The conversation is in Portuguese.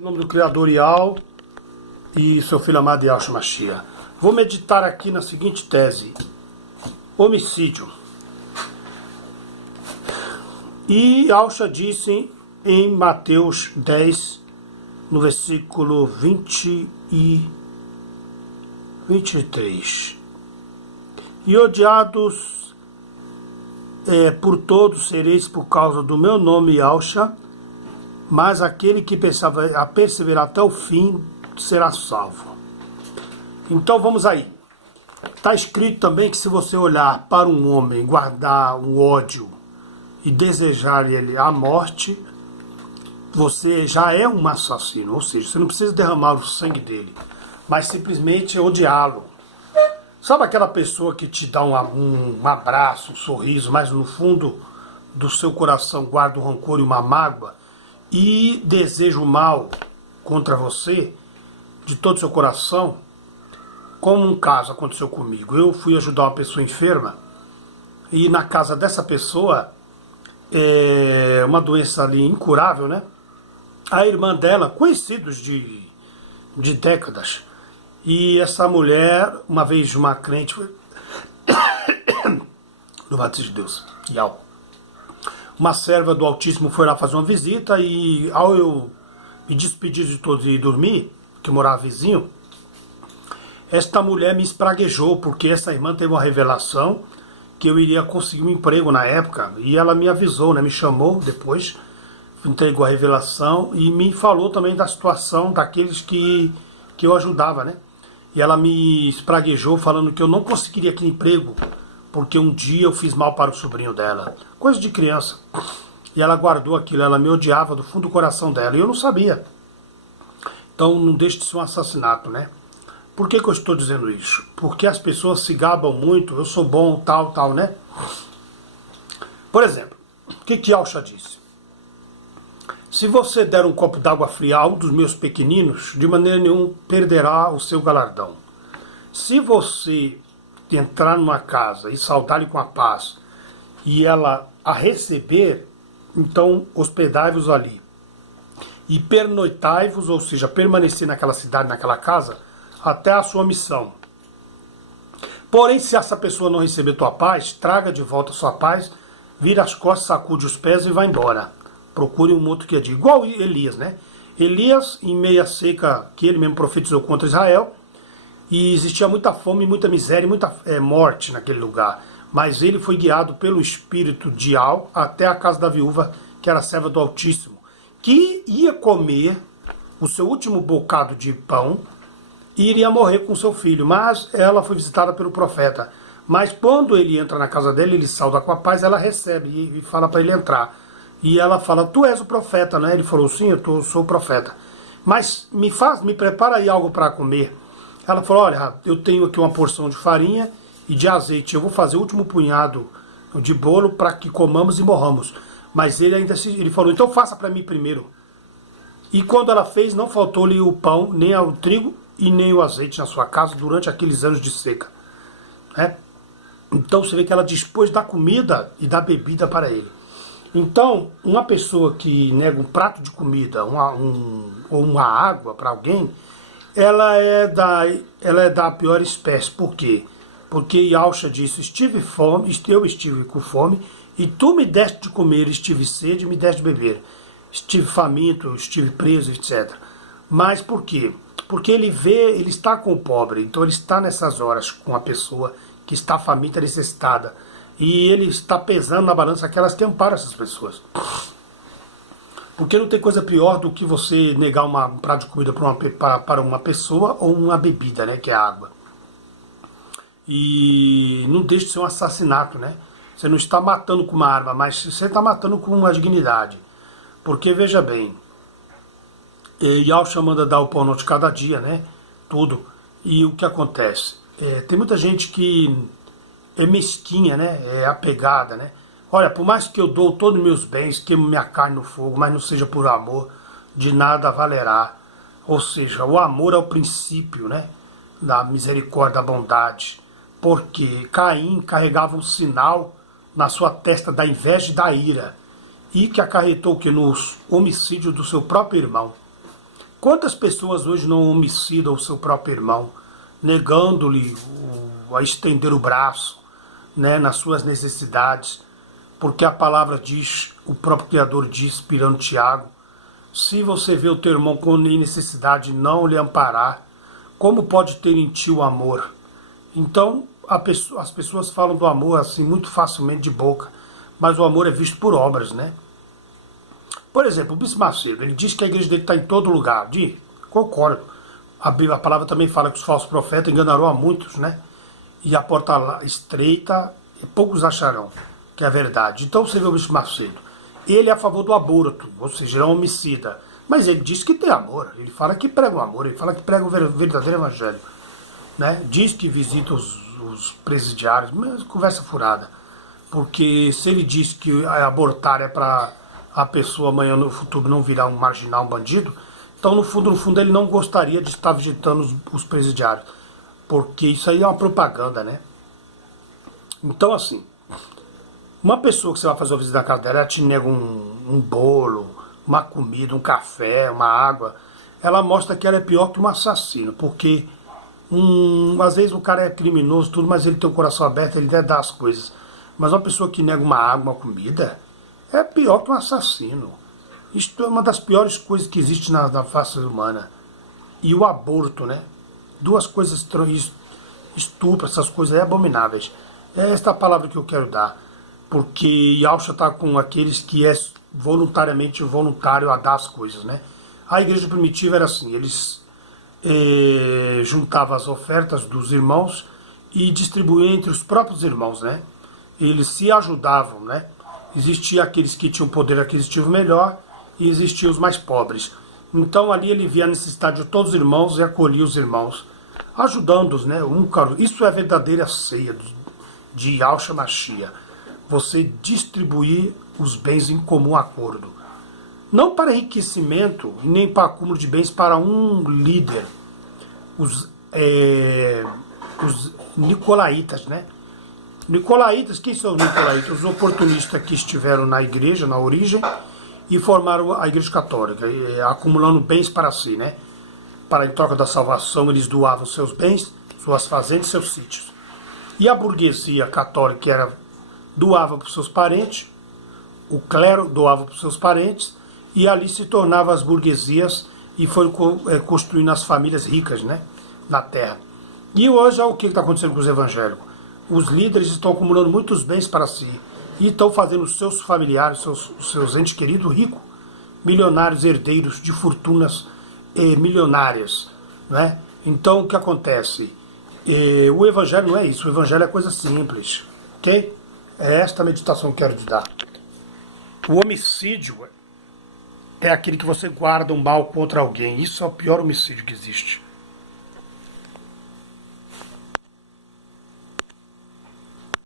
Em nome do Criador Ial e seu filho amado Yahshua Mashiach. Vou meditar aqui na seguinte tese: homicídio. E Yahshua disse em Mateus 10, no versículo 20 e 23: E odiados por todos sereis por causa do meu nome Yahshua, mas aquele que perseverar até o fim será salvo. Então vamos aí. Está escrito também que se você olhar para um homem, guardar um ódio e desejar ele a morte, você já é um assassino. Ou seja, você não precisa derramar o sangue dele, mas simplesmente odiá-lo. Sabe aquela pessoa que te dá um abraço, um sorriso, mas no fundo do seu coração guarda um rancor e uma mágoa e deseja o mal contra você de todo o seu coração? Como um caso aconteceu comigo. Eu fui ajudar uma pessoa enferma e na casa dessa pessoa, uma doença ali incurável, né? A irmã dela, conhecidos de décadas, e essa mulher, uma vez uma crente, louvado seja Deus, Yau. Uma serva do Altíssimo foi lá fazer uma visita e ao eu me despedir de todos e dormir, que eu morava vizinho, esta mulher me espraguejou, porque essa irmã teve uma revelação que eu iria conseguir um emprego na época, e ela me avisou, né, me chamou depois, entregou a revelação e me falou também da situação daqueles que eu ajudava, né? E ela me espraguejou falando que eu não conseguiria aquele emprego, porque um dia eu fiz mal para o sobrinho dela. Coisa de criança. E ela guardou aquilo, ela me odiava do fundo do coração dela, e eu não sabia. Então não deixa de ser um assassinato, né? Por que eu estou dizendo isso? Porque as pessoas se gabam muito, eu sou bom, tal, né? Por exemplo, o que Yahshua disse? Se você der um copo d'água fria a um dos meus pequeninos, de maneira nenhuma perderá o seu galardão. Se você entrar numa casa e saudar-lhe com a paz, e ela a receber, então hospedai-vos ali. E pernoitai-vos, ou seja, permanecer naquela cidade, naquela casa, até a sua missão. Porém, se essa pessoa não receber tua paz, traga de volta sua paz, vira as costas, sacude os pés e vai embora. Procure um outro que diga. Igual Elias, né? Elias, em meia seca, que ele mesmo profetizou contra Israel, e existia muita fome, muita miséria, muita morte naquele lugar. Mas ele foi guiado pelo espírito de Al até a casa da viúva, que era serva do Altíssimo, que ia comer o seu último bocado de pão e iria morrer com seu filho. Mas ela foi visitada pelo profeta. Mas quando ele entra na casa dele, ele sauda com a paz, ela recebe e fala para ele entrar. E ela fala: tu és o profeta, né? Ele falou: sim, sou o profeta. Mas me prepara aí algo para comer. Ela falou: olha, eu tenho aqui uma porção de farinha e de azeite. Eu vou fazer o último punhado de bolo para que comamos e morramos. Mas ele falou: então faça para mim primeiro. E quando ela fez, não faltou-lhe o pão, nem o trigo e nem o azeite na sua casa durante aqueles anos de seca. Né? Então você vê que ela dispôs da comida e da bebida para ele. Então, uma pessoa que nega um prato de comida ou uma água para alguém, ela é da pior espécie. Por quê? Porque Yahshua disse: eu estive com fome, e tu me deste de comer, estive sede e me deste de beber. Estive faminto, estive preso, etc. Mas por quê? Porque ele está com o pobre, então ele está nessas horas com a pessoa que está faminta, necessitada. E ele está pesando na balança aquelas que amparam essas pessoas. Porque não tem coisa pior do que você negar um prato de comida para uma pessoa ou uma bebida, né, que é água. E não deixa de ser um assassinato, né? Você não está matando com uma arma, mas você está matando com uma dignidade. Porque, veja bem, Yahshua manda dar o pão nosso de cada dia, né? Tudo. E o que acontece? Tem muita gente que é mesquinha, né? É apegada, né? Olha, por mais que eu dou todos os meus bens, queimo minha carne no fogo, mas não seja por amor, de nada valerá. Ou seja, o amor é o princípio, né? Da misericórdia, da bondade. Porque Caim carregava um sinal na sua testa da inveja e da ira, e que acarretou que no homicídio do seu próprio irmão. Quantas pessoas hoje não homicidam o seu próprio irmão, negando-lhe a estender o braço, né, nas suas necessidades, porque a palavra diz, o próprio Criador diz, inspirando Tiago, se você vê o teu irmão com necessidade não lhe amparar, como pode ter em ti o amor? Então, as pessoas falam do amor assim muito facilmente de boca, mas o amor é visto por obras, né? Por exemplo, o Bispo Macedo, ele diz que a igreja dele está em todo lugar. Concordo. A palavra também fala que os falsos profetas enganarão a muitos, né? E a porta estreita, e poucos acharão, que é a verdade. Então você vê o Bispo Macedo. Ele é a favor do aborto, ou seja, ele é um homicida. Mas ele diz que tem amor. Ele fala que prega o amor, ele fala que prega o verdadeiro evangelho. Né? Diz que visita os presidiários, mas conversa furada. Porque se ele diz que abortar é para a pessoa amanhã no futuro não virar um marginal, um bandido, então no fundo ele não gostaria de estar visitando os presidiários. Porque isso aí é uma propaganda, né? Então assim, uma pessoa que você vai fazer uma visita na casa dela, ela te nega um bolo, uma comida, um café, uma água, ela mostra que ela é pior que um assassino, porque às vezes o cara é criminoso, tudo, mas ele tem o coração aberto, ele deve dar as coisas. Mas uma pessoa que nega uma água, uma comida, é pior que um assassino. Isto é uma das piores coisas que existe na face humana. E o aborto, né? Duas coisas, estupro, essas coisas aí abomináveis. É esta a palavra que eu quero dar. Porque Yahshua está com aqueles que é voluntariamente voluntário a dar as coisas, né? A igreja primitiva era assim, eles juntavam as ofertas dos irmãos e distribuíam entre os próprios irmãos, né? Eles se ajudavam, né? Existia aqueles que tinham poder aquisitivo melhor e existiam os mais pobres. Então ali ele via a necessidade de todos os irmãos e acolhia os irmãos, ajudando-os, né? Isso é a verdadeira ceia de Yahshua Mashiach. Você distribuir os bens em comum acordo. Não para enriquecimento, nem para acúmulo de bens para um líder. Os nicolaítas, né? Nicolaítas, quem são os nicolaítas? Os oportunistas que estiveram na igreja, na origem, e formaram a igreja católica, acumulando bens para si, né? Para em troca da salvação, eles doavam seus bens, suas fazendas, seus sítios. E a burguesia católica doava para os seus parentes, o clero doava para os seus parentes, e ali se tornavam as burguesias e foram construindo as famílias ricas, né, na terra. E hoje, olha o que está acontecendo com os evangélicos. Os líderes estão acumulando muitos bens para si e estão fazendo os seus familiares, os seus entes queridos ricos, milionários, herdeiros de fortunas milionárias. Né? Então, o que acontece? O evangelho não é isso, o evangelho é coisa simples. Ok? É esta meditação que eu quero te dar. O homicídio é aquele que você guarda um mal contra alguém. Isso é o pior homicídio que existe.